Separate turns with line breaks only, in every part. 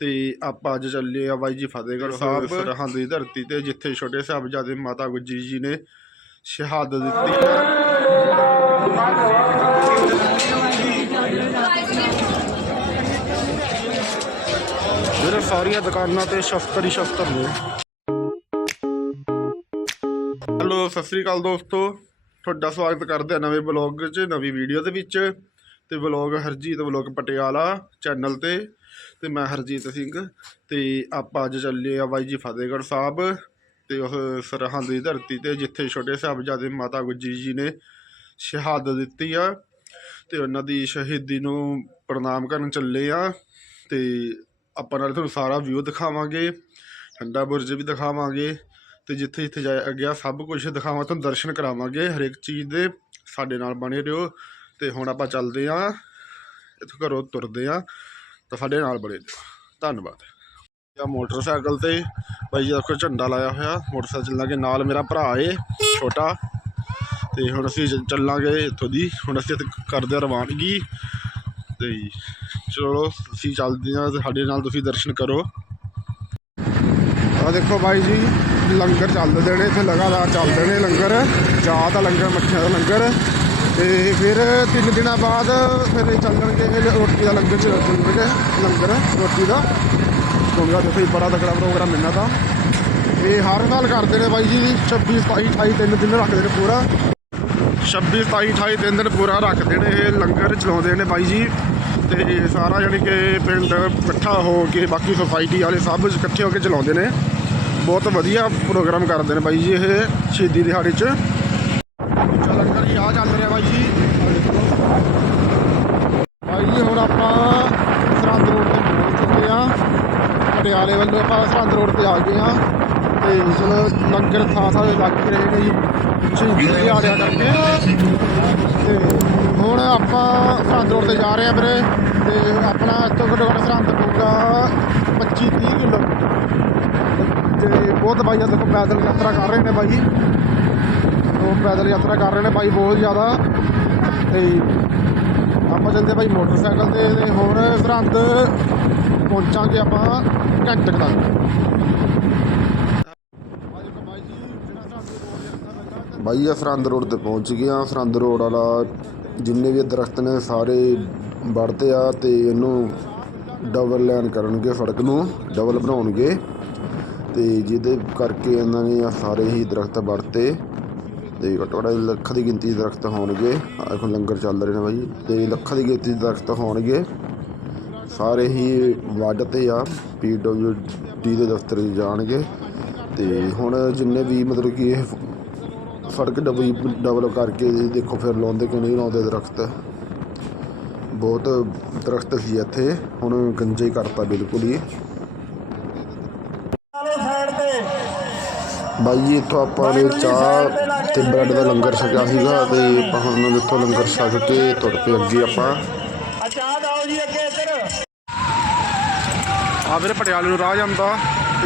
ਤੇ ਆਪਾਂ ਅੱਜ ਚੱਲੇ ਆ ਬਾਈ ਜੀ ਫਤਿਹਗੜ੍ਹ ਸਾਹਿਬ ਸਰਹੰਦ ਦੀ ਧਰਤੀ ਤੇ ਜਿੱਥੇ ਛੋਟੇ ਸਾਹਿਬਜ਼ਾਦੇ ਮਾਤਾ ਗੁਜਰੀ ਜੀ ਨੇ ਸ਼ਹਾਦਤ ਦਿੱਤੀ। ਜਿਹੜੇ ਸਾਰੀਆਂ ਦੁਕਾਨਾਂ ਤੇ ਸ਼ਸਤਰ ਹੀ ਸ਼ਸਤਰ ਨੇ। ਹੈਲੋ ਸਤਿ ਸ੍ਰੀ ਅਕਾਲ ਦੋਸਤੋ। ਤੁਹਾਡਾ ਸਵਾਗਤ ਕਰਦੇ ਆ ਨਵੇਂ ਬਲੌਗ 'ਚ ਨਵੀਂ ਵੀਡੀਓ ਦੇ ਵਿੱਚ। ਤੇ vlog Harjeet vlog Patiala channel ਤੇ ਤੇ ਮੈਂ ਹਰਜੀਤ ਸਿੰਘ ਤੇ ਆਪਾਂ ਅੱਜ ਚੱਲੇ ਆ ਬਾਈ ਜੀ ਫਤਿਹਗੜ੍ਹ ਸਾਹਿਬ ਤੇ ਉਹ ਸਰਹੰਦ ਦੀ ਧਰਤੀ ਤੇ ਜਿੱਥੇ ਛੋਟੇ ਸਾਹਿਬਜ਼ਾਦੇ ਮਾਤਾ ਗੁਜਰੀ ਜੀ ਨੇ ਸ਼ਹਾਦਤ ਦਿੱਤੀ ਆ ਤੇ ਉਹਨਾਂ ਦੀ ਸ਼ਹੀਦੀ ਨੂੰ ਪ੍ਰਣਾਮ ਕਰਨ ਚੱਲੇ ਆ ਤੇ ਆਪਾਂ ਨਾਲ ਤੁਹਾਨੂੰ ਸਾਰਾ ਵਿਊ ਦਿਖਾਵਾਂਗੇ, ਠੰਡਾ ਬੁਰਜ ਵੀ ਦਿਖਾਵਾਂਗੇ ਤੇ ਜਿੱਥੇ ਜਿੱਥੇ ਜਾਇਆ ਗਿਆ ਸਭ ਕੁਝ ਦਿਖਾਵਾਂ, ਤੁਹਾਨੂੰ ਦਰਸ਼ਨ ਕਰਾਵਾਂਗੇ ਹਰੇਕ ਚੀਜ਼ ਦੇ, ਸਾਡੇ ਨਾਲ ਬਣੇ ਰਹੋ। ਤੇ ਹੁਣ ਆਪਾਂ ਚੱਲਦੇ ਆਂ ਇੱਥੋਂ ਘਰੋਂ ਤੁਰਦੇ ਆਂ ਤਾਂ ਸਾਡੇ ਨਾਲ ਬਣੇ ਰਹੋ ਧੰਨਵਾਦ। ਆ ਮੋਟਰਸਾਈਕਲ ਤੇ ਬਾਈ ਜੀ ਦੇਖੋ ਝੰਡਾ ਲਾਇਆ ਹੋਇਆ, ਮੋਟਰਸਾਈਕਲ ਚੱਲਾਂਗੇ, ਨਾਲ ਮੇਰਾ ਭਰਾ ਏ, ਛੋਟਾ। ਤੇ ਹੁਣ ਅਸੀਂ ਚੱਲਾਂਗੇ ਇੱਥੋਂ ਦੀ। ਹੁਣ ਅਸੀਂ ਇੱਥੇ ਕਰਦੇ ਹਾਂ ਰਵਾਨਗੀ। ਤੇ ਚਲੋ, ਅਸੀਂ ਚੱਲਦੇ ਹਾਂ, ਤੇ ਸਾਡੇ ਨਾਲ ਤੁਸੀਂ ਦਰਸ਼ਨ ਕਰੋ। ਆ ਦੇਖੋ ਬਾਈ ਜੀ, ਲੰਗਰ ਚੱਲਦੇ ਨੇ, ਇੱਥੇ ਲਗਾਤਾਰ ਚੱਲਦੇ ਨੇ ਲੰਗਰ। ਚਾਹ ਦਾ ਲੰਗਰ ਮੱਠਿਆਂ ਦਾ ਲੰਗਰ। ਤੇ ਫਿਰ ਤਿੰਨ ਦਿਨਾਂ ਬਾਅਦ ਫਿਰ ਇਹ ਚੱਲਣਗੇ ਇਹ ਰੋਟੀ ਦਾ ਲੰਗਰ ਚੱਲਣਗੇ ਲੰਗਰ, ਰੋਟੀ ਦਾ। ਸੁਣਗਾ ਦੇਖੋ ਫਿਰ ਬੜਾ ਤਕੜਾ ਪ੍ਰੋਗਰਾਮ ਮਿਲਣਾ ਤਾਂ ਇਹ ਹਰ ਸਾਲ ਕਰਦੇ ਨੇ ਬਾਈ ਜੀ 26 27 28 ਤਿੰਨ ਦਿਨ ਰੱਖਦੇ ਨੇ ਪੂਰਾ। 26 27 28 ਤਿੰਨ ਦਿਨ ਪੂਰਾ ਰੱਖਦੇ ਨੇ, ਇਹ ਲੰਗਰ ਚਲਾਉਂਦੇ ਨੇ ਬਾਈ ਜੀ। ਤੇ ਸਾਰਾ ਯਾਨੀ ਕਿ ਪਿੰਡ ਇਕੱਠਾ ਹੋ ਕੇ ਬਾਕੀ ਸੋਸਾਇਟੀ ਵਾਲੇ ਸਭ ਇਕੱਠੇ ਹੋ ਕੇ ਚਲਾਉਂਦੇ ਨੇ। ਬਹੁਤ ਵਧੀਆ ਪ੍ਰੋਗਰਾਮ ਕਰਦੇ ਨੇ ਬਾਈ ਜੀ ਇਹ ਸ਼ਹੀਦੀ ਦਿਹਾੜੇ 'ਚ। ਬਾਈ ਜੀ। ਬਾਈ ਜੀ ਹੁਣ ਆਪਾਂ ਸਰਹੰਦ ਰੋਡ ਤੇ ਪਹੁੰਚ ਚੁੱਕੇ ਆ ਪਟਿਆਲੇ ਵੱਲੋਂ ਆਪਾਂ ਸਰਹੰਦ ਰੋਡ ਤੇ ਆ ਗਏ ਆ ਤੇ ਚਲੋ ਲੰਗਰ ਥਾਂ ਥਾਂ ਲੱਗ ਹੀ ਰਹੇ ਨੇ ਜੀ। ਸ਼ਹੀਦੀ ਦਿਹਾੜਿਆਂ ਕਰਕੇ। ਤੇ ਹੁਣ ਆਪਾਂ ਸਰਹੰਦ ਰੋਡ ਤੇ ਜਾ ਰਹੇ ਆ ਵੀਰੇ। ਤੇ ਆਪਣਾ ਇੱਥੋਂ ਘੱਟੋ ਘੱਟ ਸਰਹੰਦ ਪਊਗਾ 25 30 ਕਿਲੋ। ਤੇ ਬਹੁਤ ਬਾਈ ਆ ਦੇਖੋ ਪੈਦਲ ਯਾਤਰਾ ਕਰ ਰਹੇ ਨੇ ਬਾਈ। ਉਹ ਪੈਦਲ ਯਾਤਰਾ ਕਰ ਰਹੇ ਨੇ ਬਾਈ ਬਹੁਤ ਜ਼ਿਆਦਾ। ਤੇ ਆਪਾਂ ਚੱਲਦੇ ਬਾਈ ਮੋਟਰਸਾਈਕਲ ਤੇ ਤੇ ਹੁਣ ਸਰਹੰਦ ਪਹੁੰਚਾਂਗੇ ਆਪਾਂ ਘੰਟੇ ਤੱਕ। ਬਾਈ ਆ ਸਰਹੰਦ ਰੋਡ ਤੇ ਪਹੁੰਚ ਗਿਆ ਸਰਹੰਦ ਰੋਡ ਵਾਲਾ ਜਿੰਨੇ ਵੀ ਦਰਖਤ ਨੇ ਸਾਰੇ ਵੜਦੇ ਆ ਤੇ ਇਹਨੂੰ ਡਬਲ ਲਾਈਨ ਕਰਨਗੇ ਸੜਕ ਨੂੰ ਡਬਲ ਬਣਾਉਣਗੇ। ਤੇ ਜਿਹਦੇ ਕਰਕੇ ਇਹਨਾਂ ਨੇ ਆ ਸਾਰੇ ਹੀ ਦਰਖਤ ਵੜਤੇ। ਤੇ ਘੱਟੋ ਘੱਟ ਲੱਖ ਦੀ ਗਿਣਤੀ ਦੇ ਦਰਖਤ ਹੋਣਗੇ। ਆਹ ਦੇਖੋ ਲੰਗਰ ਚੱਲ ਰਹੇ ਨੇ ਬਾਈ। ਤੇ ਲੱਖਾਂ ਦੀ ਗਿਣਤੀ ਦੇ ਦਰਖਤ ਹੋਣਗੇ। ਸਾਰੇ ਹੀ ਵੱਢ ਤੇ ਆ ਪੀਡਬਲਯੂ ਡੀ ਦੇ ਦਫ਼ਤਰ 'ਚ ਜਾਣਗੇ। ਤੇ ਹੁਣ ਜਿੰਨੇ ਵੀ ਮਤਲਬ ਕਿ ਇਹ ਸੜਕ ਡਬਲ ਡਬਲ ਕਰਕੇ ਦੇਖੋ ਫਿਰ ਲਾਉਂਦੇ ਕਿ ਨਹੀਂ ਲਾਉਂਦੇ ਦਰਖਤ। ਬਹੁਤ ਦਰਖਤ ਸੀ ਇੱਥੇ ਹੁਣ ਗੰਜੇ ਕਰਤਾ ਬਿਲਕੁਲ ਹੀ। ਬਾਈ ਇੱਥੋਂ ਆਪਾਂ ਨੇ ਚਾਹ ਤੇ ਬ੍ਰੈਡ ਦਾ ਲੰਗਰ ਛਕਿਆ ਸੀਗਾ ਤੇ ਆਪਾਂ ਹੁਣ ਇੱਥੋਂ ਲੰਗਰ ਛਕ ਕੇ ਤੁਰ ਪਏ ਅੱਗੇ ਆਪਾਂ।
ਅਚਾਦ ਆਓ ਜੀ ਅੱਗੇ ਇੱਧਰ।
ਆ ਵੀਰੇ ਪਟਿਆਲੇ ਨੂੰ ਰਾਹ ਜਾਂਦਾ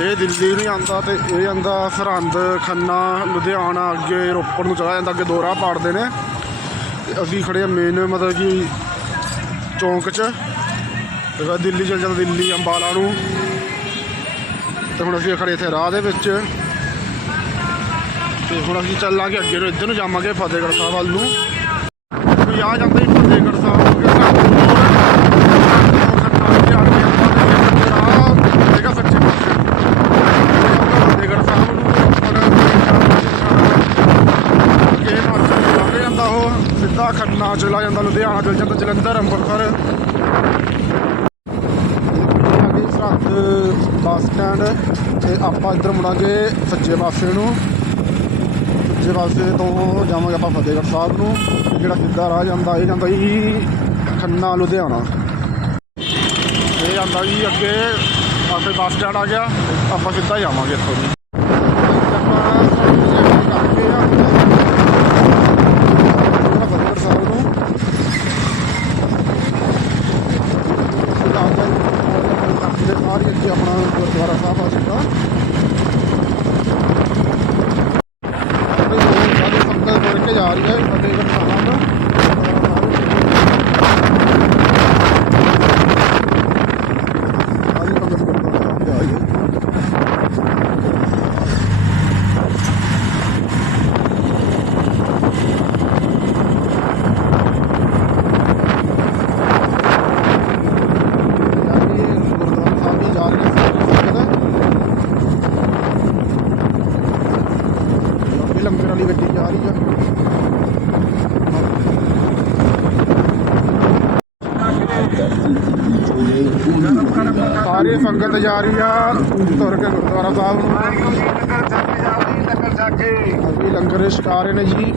ਇਹ ਦਿੱਲੀ ਨੂੰ ਆਂਦਾ ਤੇ ਇਹ ਆਂਦਾ ਸਰਹੰਦ ਖੰਨਾ ਲੁਧਿਆਣਾ ਅੱਗੇ ਰੋਪੜ ਨੂੰ ਚਲਾ ਜਾਂਦਾ ਅੱਗੇ ਦੋ ਰਾਹ ਪਾੜਦੇ ਨੇ। ਤੇ ਅਸੀਂ ਖੜੇ ਆ ਮੇਨ ਮਤਲਬ ਕਿ ਚੌਂਕ 'ਚ। ਤੇ ਦਿੱਲੀ ਚਲ ਜਾਂਦਾ ਦਿੱਲੀ ਅੰਬਾਲਾ ਨੂੰ। ਤੇ ਹੁਣ ਅਸੀਂ ਖੜੇ ਇੱਥੇ ਰਾਹ ਦੇ ਵਿੱਚ। ਤੇ ਹੁਣ ਅਸੀਂ ਚੱਲਾਂਗੇ ਅੱਗੇ ਨੂੰ, ਇੱਧਰ ਨੂੰ ਜਾਵਾਂਗੇ ਫਤਿਹਗੜ੍ਹ ਸਾਹਿਬ ਵੱਲ ਨੂੰ। ਕੋਈ ਆ ਜਾਂਦਾ ਹੀ ਫਤਿਹਗੜ੍ਹ ਸਾਹਿਬ ਅੱਗੇ ਸਾਨੂੰ ਖੰਨਾ ਲੁਧਿਆਣਾ ਹੈਗਾ ਸੱਚੇ ਪਾਸੇ ਫਤਿਹਗੜ੍ਹ ਸਾਹਿਬ ਨੂੰ ਪਰ ਜਾਂਦਾ ਉਹ, ਸਿੱਧਾ ਖੰਨਾ ਚਲਾ ਜਾਂਦਾ, ਲੁਧਿਆਣਾ ਚਲ ਜਾਂਦਾ, ਜਲੰਧਰ, ਅੰਮ੍ਰਿਤਸਰ। ਅੱਗੇ ਸਰਹੰਦ ਬੱਸ ਸਟੈਂਡ, ਤੇ ਆਪਾਂ ਇੱਧਰ ਮੁੜਾਂਗੇ ਸੱਜੇ ਪਾਸੇ ਨੂੰ। ਸੱਜੇ ਪਾਸੇ ਤੋਂ ਜਾਵਾਂਗੇ ਆਪਾਂ ਫਤਿਹਗੜ੍ਹ ਸਾਹਿਬ ਨੂੰ, ਜਿਹੜਾ ਸਿੱਧਾ ਰਾਹ ਜਾਂਦਾ ਇਹ ਜਾਂਦਾ ਜੀ ਖੰਨਾ, ਲੁਧਿਆਣਾ। ਇਹ ਜਾਂਦਾ ਜੀ ਅੱਗੇ ਆਪੇ ਬੱਸ ਸਟੈਂਡ ਆ ਗਿਆ, ਆਪਾਂ ਸਿੱਧਾ ਜਾਵਾਂਗੇ ਇੱਥੋਂ ਦੀ ਆਪਾਂ ਕਰਕੇ ਆ ਫਤਿਹਗੜ੍ਹ ਸਾਹਿਬ ਨੂੰ ਦੇ ਸਾਰੀ ਅੱਗੇ ਆਪਣਾ ਗੁਰਦੁਆਰਾ ਸਾਹਿਬ ਆ ਚੁੱਕਾ ਸਾਰੇ ਸੰਗਤ ਤੁਰ ਕੇ ਜਾ ਰਹੀ ਹੈ ਫਤਿਹਗੜ੍ਹ ਸਾਹਿਬ ਆਦੀ ਸਾਰੀ ਸੰਗਤ ਜਾ ਰਹੀ ਆ ਤੁਰ ਕੇ ਗੁਰਦੁਆਰਾ ਸਾਹਿਬ ਨੂੰ। ਅਭੀ ਲੰਗਰ ਛਕਾ ਰਹੇ ਨੇ ਜੀ।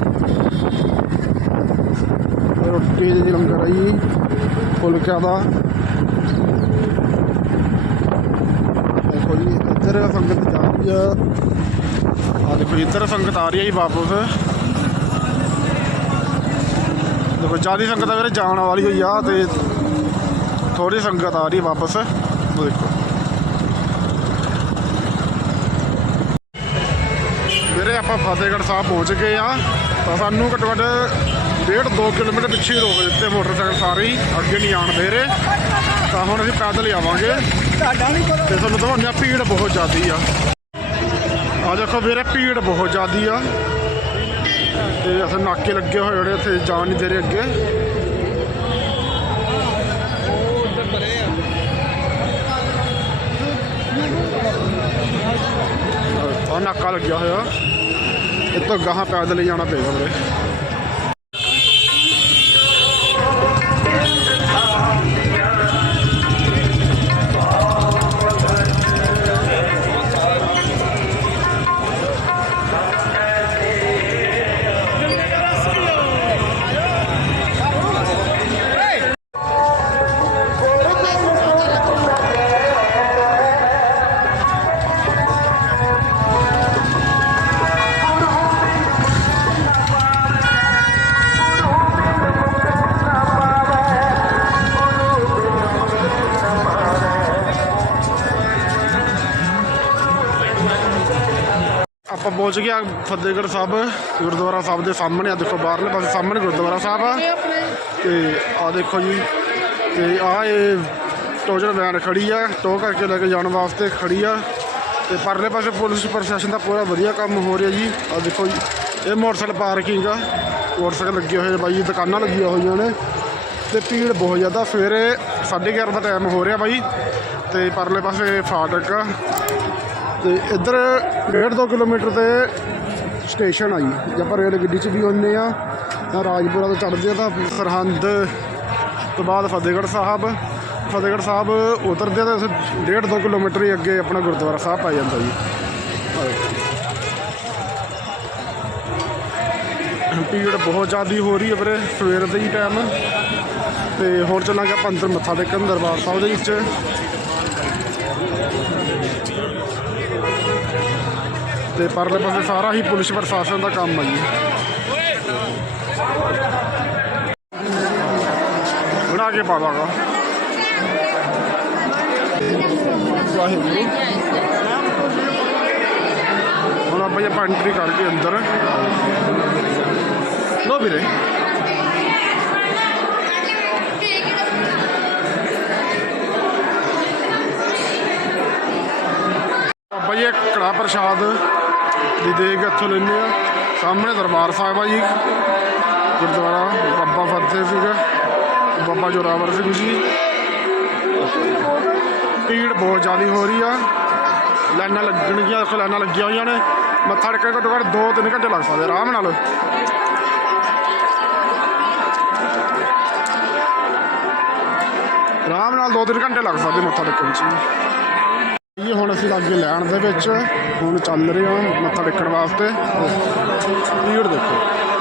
ਰੋਟੀ ਦੀ ਲੰਗਰ ਆ ਜੀ, ਫੁਲਕਿਆਂ ਦਾ। ਦੇਖੋ ਜੀ, ਇੱਧਰ ਸੰਗਤ ਜਾ ਰਹੀ ਆ। ਆ ਦੇਖੋ ਇੱਧਰ ਸੰਗਤ ਆ ਰਹੀ ਹੈ ਜੀ ਵਾਪਸ। ਦੇਖੋ, ਜ਼ਿਆਦਾ ਸੰਗਤ ਆ ਵੀਰੇ ਜਾਣ ਵਾਲੀ ਹੋਈ ਆ ਤੇ ਥੋੜੀ ਸੰਗਤ ਆ ਰਹੀ ਹੈ ਵਾਪਸ। ਦੇਖੋ ਵੀਰੇ, ਆਪਾਂ ਫਤਿਹਗੜ੍ਹ ਸਾਹਿਬ ਪਹੁੰਚ ਗਏ ਆ ਤਾਂ ਸਾਨੂੰ ਘੱਟੋ ਘੱਟ ਡੇਢ 2 ਕਿਲੋਮੀਟਰ ਪਿੱਛੇ ਰੋਕ ਦਿੱਤੇ ਮੋਟਰਸਾਈਕਲ ਸਾਰੇ, ਅੱਗੇ ਨਹੀਂ ਆਣ ਦੇ ਰਹੇ। ਤਾਂ ਹੁਣ ਅਸੀਂ ਪੈਦਲ ਹੀ ਆਵਾਂਗੇ। ਤੇ ਤੁਹਾਨੂੰ ਦਿਖਾਉਂਦੇ ਆ ਭੀੜ ਬਹੁਤ ਜ਼ਿਆਦੀ ਆ। ਆ ਦੇਖੋ ਵੀਰੇ, ਭੀੜ ਬਹੁਤ ਜ਼ਿਆਦੀ ਆ। ਤੇ ਅਸਾਂ ਨਾਕੇ ਲੱਗੇ ਹੋਏ ਜਿਹੜੇ, ਇੱਥੇ ਜਾਣ ਨਹੀਂ ਦੇ ਰਹੇ ਅੱਗੇ। ਆ ਨਾਕਾ ਲੱਗਿਆ ਹੋਇਆ। ਇੱਥੋਂ ਗਾਹਾਂ ਪੈਦਲ ਹੀ ਜਾਣਾ ਪਏਗਾ ਵੀਰੇ। ਆਪਾਂ ਪਹੁੰਚ ਗਿਆ ਫਤਿਹਗੜ੍ਹ ਸਾਹਿਬ ਗੁਰਦੁਆਰਾ ਸਾਹਿਬ ਦੇ ਸਾਹਮਣੇ। ਆ ਦੇਖੋ ਬਾਹਰਲੇ ਪਾਸੇ ਸਾਹਮਣੇ ਗੁਰਦੁਆਰਾ ਸਾਹਿਬ ਆ। ਤੇ ਆ ਦੇਖੋ ਜੀ ਤੇ ਆ ਇਹ ਟੋਜਰ ਵੈਨ ਖੜੀ ਆ। ਟੋ ਕਰਕੇ ਲੈ ਕੇ ਜਾਣ ਵਾਸਤੇ ਖੜੀ ਆ। ਤੇ ਪਰਲੇ ਪਾਸੇ ਪੁਲਿਸ ਪ੍ਰਸ਼ਾਸਨ ਦਾ ਪੂਰਾ ਵਧੀਆ ਕੰਮ ਹੋ ਰਿਹਾ ਜੀ। ਆ ਦੇਖੋ ਜੀ ਇਹ ਮੋਟਰਸਾਈਕਲ ਪਾਰਕਿੰਗ ਆ। ਮੋਟਰਸਾਈਕਲ ਲੱਗੇ ਹੋਏ ਬਾਈ ਦੁਕਾਨਾਂ ਲੱਗੀਆਂ ਹੋਈਆਂ ਨੇ। ਤੇ ਭੀੜ ਬਹੁਤ ਜ਼ਿਆਦਾ। ਸਵੇਰੇ 11:30 ਦਾ ਟਾਈਮ ਹੋ ਰਿਹਾ ਬਾਈ। ਤੇ ਪਰਲੇ ਪਾਸੇ ਫਾਟਕ ਆ। ਤੇ ਇੱਧਰ ਡੇਢ ਦੋ ਕਿਲੋਮੀਟਰ ਤੇ ਸਟੇਸ਼ਨ ਆ ਜੀ। ਜੇ ਆਪਾਂ ਰੇਲ ਗੱਡੀ 'ਚ ਵੀ ਆਉਂਦੇ ਆ। ਤਾਂ ਰਾਜਪੁਰਾ ਤੋਂ ਚੜ੍ਹਦੇ ਆ ਤਾਂ ਸਰਹੰਦ ਤੋਂ ਬਾਅਦ ਫਤਿਹਗੜ੍ਹ ਸਾਹਿਬ। ਫਤਿਹਗੜ੍ਹ ਸਾਹਿਬ ਉਤਰਦੇ ਆ ਤਾਂ ਅਸੀਂ ਡੇਢ ਦੋ ਕਿਲੋਮੀਟਰ ਹੀ ਅੱਗੇ ਆਪਣਾ ਗੁਰਦੁਆਰਾ ਸਾਹਿਬ ਪੈ ਜਾਂਦਾ ਜੀ। ਭੀੜ ਬਹੁਤ ਜ਼ਿਆਦੀ ਹੋ ਰਹੀ ਹੈ ਵੀਰੇ, ਸਵੇਰ ਦੇ ਹੀ ਟਾਈਮ ਤੇ ਹੁਣ ਚੱਲਾਂਗੇ ਆਪਾਂ ਅੰਦਰ ਮੱਥਾ ਟੇਕਣ ਦਰਬਾਰ ਸਾਹਿਬ ਦੇ ਵਿੱਚ। ਤੇ ਪਰਲੇ ਪਾਸੇ ਸਾਰਾ ਹੀ ਪੁਲਿਸ ਪ੍ਰਸ਼ਾਸਨ ਦਾ ਕੰਮ ਆ ਜੀ। ਬਣਾ ਕੇ ਪਾਵਾਂਗਾ ਵਾਹਿਗੁਰੂ ਹੁਣ ਆਪਾਂ ਇਹ ਐਂਟਰੀ ਕਰਕੇ ਅੰਦਰ। ਲੋ ਵੀਰੇ। ਆਪਾਂ ਜੀ ਇਹ ਕੜਾ ਪ੍ਰਸ਼ਾਦ ਦੀ ਦੇਗ ਇੱਥੋਂ ਲੈਂਦੇ ਆ। ਸਾਹਮਣੇ ਦਰਬਾਰ ਸਾਹਿਬ ਆ ਜੀ। ਗੁਰਦੁਆਰਾ ਬਾਬਾ ਫਤਿਹ ਸੀਗਾ। ਬਾਬਾ ਜੋਰਾਵਰ ਸਿੰਘ ਜੀ। ਭੀੜ ਬਹੁਤ ਜ਼ਿਆਦਾ ਹੋ ਰਹੀ ਆ। ਲਾਈਨਾਂ ਲੱਗਣਗੀਆਂ ਦੇਖੋ ਲਾਈਨਾਂ ਲੱਗੀਆਂ ਹੋਈਆਂ ਨੇ। ਮੱਥਾ ਟੇਕਣ ਘੱਟੋ ਘੱਟ 2-3 ਘੰਟੇ ਲੱਗ ਸਕਦੇ ਆਰਾਮ ਨਾਲ। ਆਰਾਮ ਨਾਲ 2-3 ਘੰਟੇ ਲੱਗ ਸਕਦੇ ਮੱਥਾ ਟੇਕਣ 'ਚ। ਇਹ ਹੁਣ ਅਸੀਂ ਲੱਗੇ ਲੈਣ ਦੇ ਵਿੱਚ, ਹੁਣ ਚੱਲ ਰਹੇ ਹਾਂ ਮੱਥਾ ਟੇਕਣ ਵਾਸਤੇ। ਭੀੜ ਦੇਖੋ।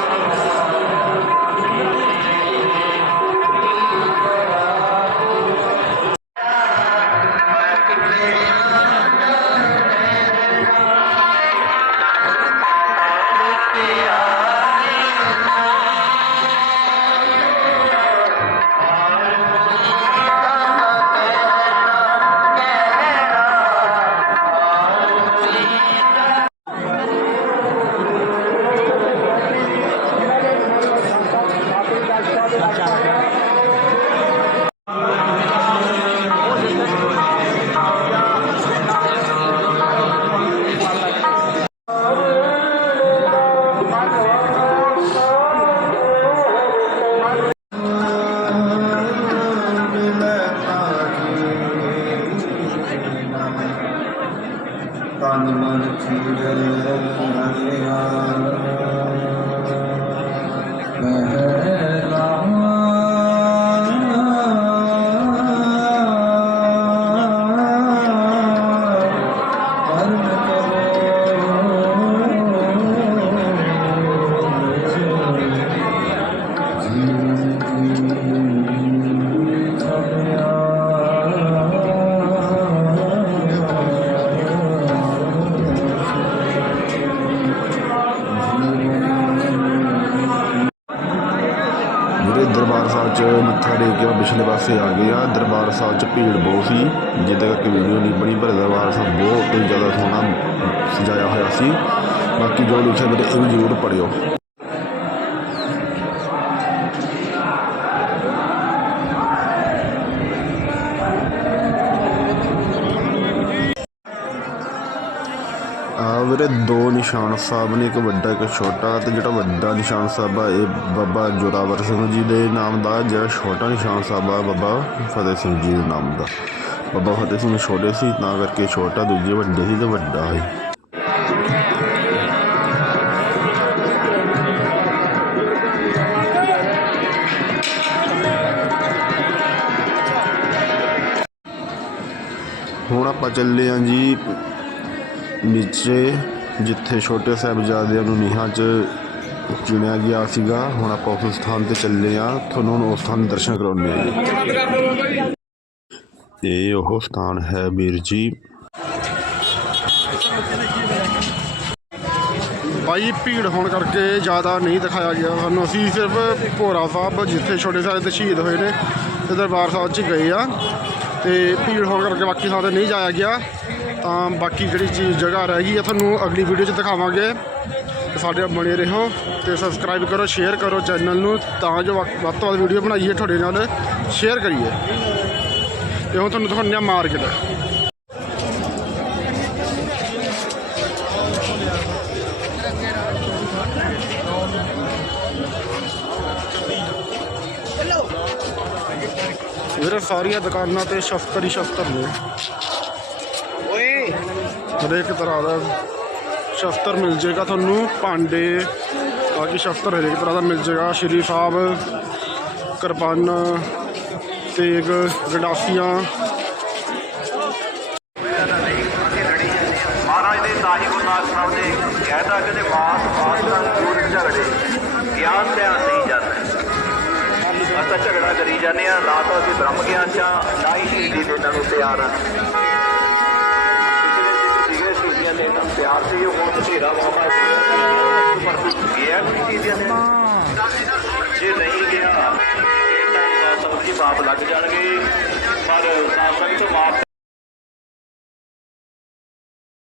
ਮੱਥਾ ਟੇਕ ਪਿਛਲੇ ਪਾਸੇ ਆ ਗਏ ਆ। ਦਰਬਾਰ ਸਾਹਿਬ 'ਚ ਭੀੜ ਬਹੁਤ ਸੀ। ਜਿਹਦੇ ਕਰਕੇ ਵੀਡੀਓ ਨਹੀਂ ਬਣੀ, ਪਰ ਦਰਬਾਰ ਸਾਹਿਬ ਬਹੁਤ ਹੀ ਜ਼ਿਆਦਾ ਸੋਹਣਾ ਸਜਾਇਆ ਹੋਇਆ ਸੀ। ਬਾਕੀ ਜੋ ਲਿਖਿਆ ਮੇਰੇ ਇਹ ਵੀ ਜ਼ਰੂਰ ਪੜਿਓ ਵੀਰੇ, ਦੋ ਨਿਸ਼ਾਨ ਸਾਹਿਬ ਨੇ ਇੱਕ ਵੱਡਾ, ਇੱਕ ਛੋਟਾ ਤੇ ਜਿਹੜਾ ਵੱਡਾ ਨਿਸ਼ਾਨ ਸਾਹਿਬ ਆ, ਇਹ ਬਾਬਾ ਜੋਰਾਵਰ ਸਿੰਘ ਜੀ ਦੇ ਨਾਮ ਦਾ, ਜਿਹੜਾ ਛੋਟਾ ਨਿਸ਼ਾਨ ਸਾਹਿਬ ਆ, ਬਾਬਾ ਫਤਿਹ ਸਿੰਘ ਜੀ ਦੇ ਨਾਮ ਦਾ। ਬਾਬਾ ਫਤਿਹ ਸਿੰਘ ਛੋਟੇ ਸੀ, ਤਾਂ ਕਰਕੇ ਛੋਟਾ, ਦੂਜੇ ਵੱਡੇ ਸੀ ਤੇ ਵੱਡਾ ਹੈ ਹੁਣ ਆਪਾਂ ਚੱਲੇ ਹਾਂ ਜੀ ਨੀਚੇ। ਜਿੱਥੇ ਛੋਟੇ ਸਾਹਿਬਜ਼ਾਦਿਆਂ ਨੂੰ ਨੀਹਾਂ 'ਚ ਚੁਣਿਆ ਗਿਆ ਸੀਗਾ, ਹੁਣ ਆਪਾਂ ਉਸ ਸਥਾਨ ਤੇ ਚੱਲੇ ਆ। ਤੁਹਾਨੂੰ ਹੁਣ ਉਸ ਸਥਾਨ ਦੇ ਦਰਸ਼ਨ ਕਰਾਉਂਦੇ ਆ ਜੀ। ਇਹ ਉਹ ਸਥਾਨ ਹੈ ਵੀਰ ਜੀ। ਭਾਈ, ਭੀੜ ਹੋਣ ਕਰਕੇ ਜ਼ਿਆਦਾ ਨਹੀਂ ਦਿਖਾਇਆ ਗਿਆ ਸਾਨੂੰ। ਅਸੀਂ ਸਿਰਫ ਭੋਰਾ ਸਾਹਿਬ, ਜਿੱਥੇ ਛੋਟੇ ਸਾਹਿਬ ਦੇ ਸ਼ਹੀਦ ਹੋਏ ਨੇ, ਤੇ ਦਰਬਾਰ ਸਾਹਿਬ 'ਚ ਗਏ ਆ। ਤੇ ਭੀੜ ਹੋਣ ਕਰਕੇ ਬਾਕੀ ਥਾਂ ਤੇ ਨਹੀਂ ਜਾਇਆ ਗਿਆ। ਤਾਂ ਬਾਕੀ ਜਿਹੜੀ ਚੀਜ਼ ਜਗ੍ਹਾ ਰਹਿ ਗਈ ਆ ਤੁਹਾਨੂੰ ਅਗਲੀ ਵੀਡੀਓ 'ਚ ਦਿਖਾਵਾਂਗੇ। ਤੇ ਸਾਡੇ ਬਣੇ ਰਹੋ ਤੇ ਸਬਸਕ੍ਰਾਈਬ ਕਰੋ ਸ਼ੇਅਰ ਕਰੋ ਚੈਨਲ ਨੂੰ ਤਾਂ ਜੋ ਵੱਧ ਤੋਂ ਵੱਧ ਵੀਡੀਓ ਬਣਾਈਏ ਤੁਹਾਡੇ ਨਾਲ। ਸ਼ੇਅਰ ਕਰੀਏ। ਤੇ ਹੁਣ ਤੁਹਾਨੂੰ ਦਿਖਾਉਂਦੇ ਆ ਮਾਰਕੀਟ ਵੀਰੇ, ਸਾਰੀਆਂ ਦੁਕਾਨਾਂ ਤੇ ਸ਼ਸਤਰ ਹੀ ਸ਼ਸਤਰ ਨੇ। ਓਏ। ਹਰੇਕ ਤਰ੍ਹਾਂ ਦਾ ਸ਼ਸਤਰ ਮਿਲ ਜਾਏਗਾ ਤੁਹਾਨੂੰ ਭਾਂਡੇ ਬਾਕੀ ਸ਼ਸਤਰ ਹਰੇਕ ਤਰ੍ਹਾਂ ਦਾ ਮਿਲ ਜਾਏਗਾ। ਸ਼੍ਰੀ ਸਾਹਿਬ ਕਿਰਪਾਨ ਤੇਗ ਗੰਡਾਸੀਆਂ।
ਮਹਾਰਾਜ ਦੇ ਸਾਹਿਬ ਨੇ ਕਿ ਦਾ ਦੂਰ ਝਗੜੇ ਗਿਆਨ ਧਿਆਨ ਨਹੀਂ ਜਾਂਦਾ। ਅਸਾਂ ਝਗੜਾ ਕਰੀ ਜਾਂਦੇ ਆ ਨਾ ਤਾਂ ਅਸੀਂ ਬ੍ਰਹਮ ਗਿਆਨ ਚ ਨਾ ਹੀ ਸ਼ਹੀਦੀ ਦੇਣ ਨੂੰ ਤਿਆਰ ਆ ਸ਼ਹੀਦੀਆਂ ਦੇਣ ਨੂੰ ਪਿਆਰ ਸੀ, ਉਹ ਹੁਣ ਬਥੇਰਾ ਮੌਕਾ ਪਰ ਗਿਆ ਜੇ ਨਹੀਂ ਗਿਆ, ਇਹ ਤਾਂ ਬਾਤ ਜੀ ਬਾਪ ਲੱਗ ਜਾਣਗੇ। ਪਰ ਸਾਸੰਗ ਤੋਂ ਮਾਫ